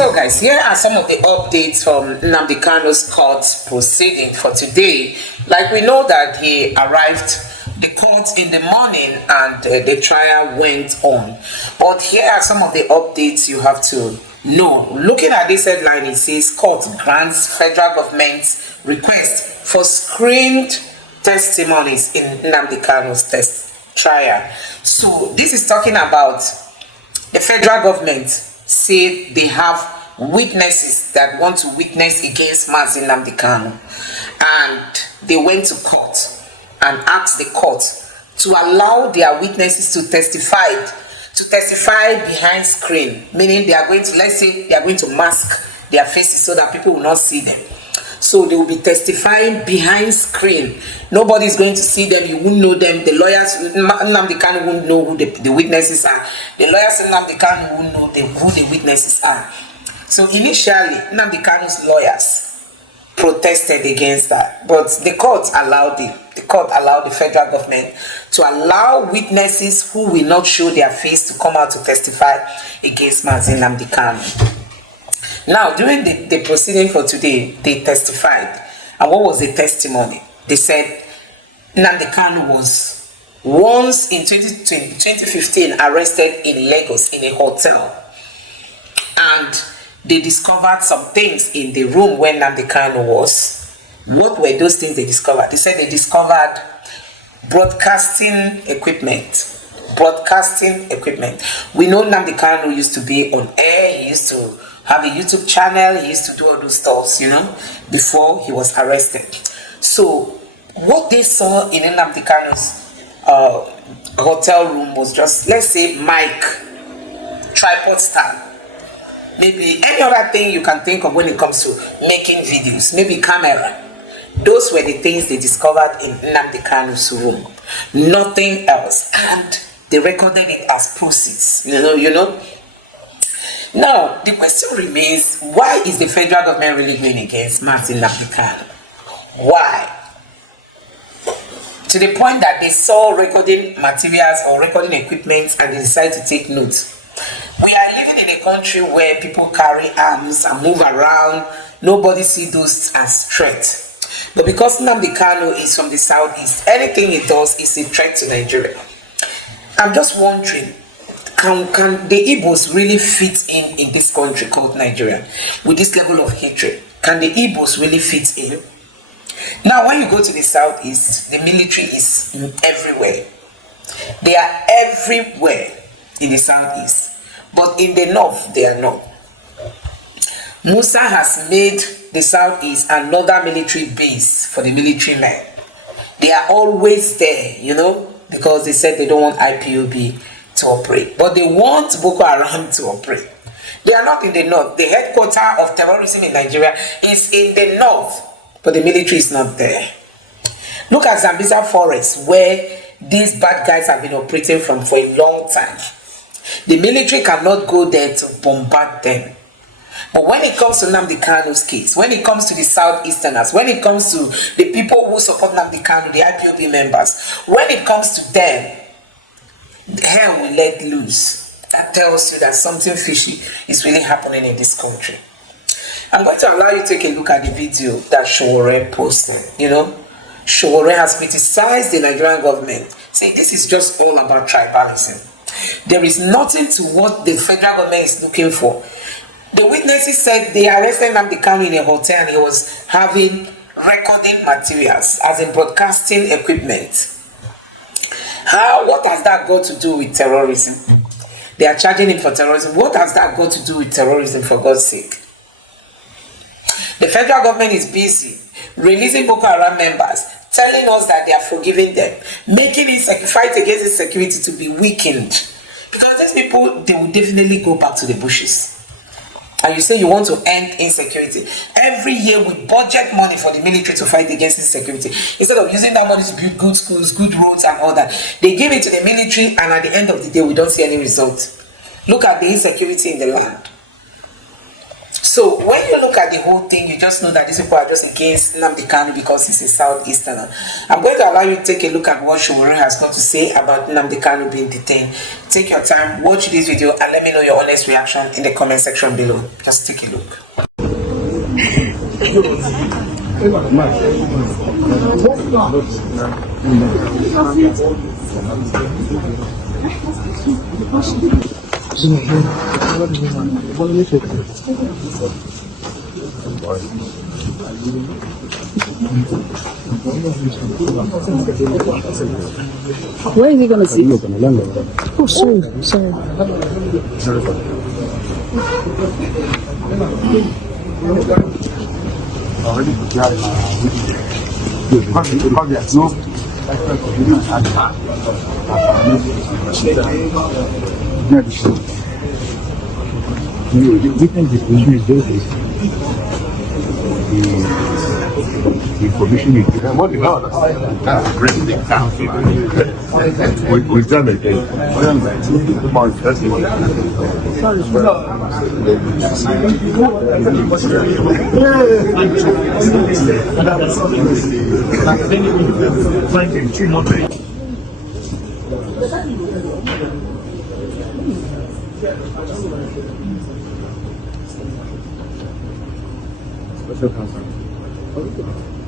So guys, here are some of the updates from Nnamdi Kanu's court proceeding for today. Like, we know that he arrived the court in the morning and the trial went on. But here are some of the updates you have to know. Looking at this headline, it says court grants federal government's request for screened testimonies in Nnamdi Kanu's trial. So this is talking about the federal government say they have witnesses that want to witness against Mazi Nnamdi Kanu, and they went to court and asked the court to allow their witnesses to testify behind screen, meaning they are going to, let's say they are going to mask their faces so that people will not see them. So they will be testifying behind screen. Nobody is going to see them. You won't know them. The lawyers, Nnamdi Kanu won't know who the witnesses are. The lawyers in Nnamdi Kanu won't know who the witnesses are. So initially, Nnamdi Kanu's lawyers protested against that, but the court allowed the federal government to allow witnesses who will not show their face to come out to testify against Mazi Nnamdi Kanu. Now, during the proceeding for today, they testified. And what was the testimony? They said Nnamdi Kanu was once in 2015 arrested in Lagos in a hotel. And they discovered some things in the room where Nnamdi Kanu was. What were those things they discovered? They said they discovered broadcasting equipment. We know Nnamdi Kanu used to be on air. He used to have a YouTube channel. He used to do all those stuff, before he was arrested. So what they saw in Nnamdi Kanu's hotel room was just, let's say, mic, tripod stand, maybe any other thing you can think of when it comes to making videos, maybe camera. Those were the things they discovered in Nnamdi Kanu's room. Nothing else. And they recorded it as proceeds. Now, the question remains, why is the federal government really going against Mazi Nnamdi Kanu? Why? To the point that they saw recording materials or recording equipment and they decided to take notes. We are living in a country where people carry arms and move around. Nobody sees those as threats. But because Nnamdi Kanu is from the southeast, anything he does is a threat to Nigeria. I'm just wondering, can the Igbos really fit in this country called Nigeria with this level of hatred? Can the Igbos really fit in? Now, when you go to the southeast, the military is everywhere. They are everywhere in the southeast. But in the north, they are not. Musa has made the southeast another military base for the military men. They are always there, because they said they don't want IPOB to operate. But they want Boko Haram to operate. They are not in the north. The headquarters of terrorism in Nigeria is in the north, but the military is not there. Look at Zambeza Forest, where these bad guys have been operating from for a long time. The military cannot go there to bombard them. But when it comes to Nnamdi Kanu's case, when it comes to the Southeasterners, when it comes to the people who support Nnamdi Kanu, the IPOB members, when it comes to them, hell will let loose. That tells you that something fishy is really happening in this country. I'm going to allow you to take a look at the video that Showore posted. Showore has criticized the Nigerian government, saying this is just all about tribalism. There is nothing to what the federal government is looking for. The witnesses said they arrested Nnamdi Kanu in a hotel and he was having recording materials, as in broadcasting equipment. What has that got to do with terrorism? They are charging him for terrorism. What has that got to do with terrorism, for God's sake? The federal government is busy releasing Boko Haram members, telling us that they are forgiving them, making it fight against insecurity to be weakened. Because these people, they will definitely go back to the bushes. And you say you want to end insecurity. Every year we budget money for the military to fight against insecurity. Instead of using that money to build good schools, good roads and all that, they give it to the military and at the end of the day we don't see any results. Look at the insecurity in the land. So when you look at the whole thing, you just know that these people are just against Nnamdi Kanu because he's a Southeasterner. I'm going to allow you to take a look at what Shomoro has got to say about Nnamdi Kanu being detained. Take your time, watch this video, and let me know your honest reaction in the comment section below. Just take a look. Where is he going to sit? Oh, sorry. The information you give. What the hell? That's a great thing. We've done it. Special concern.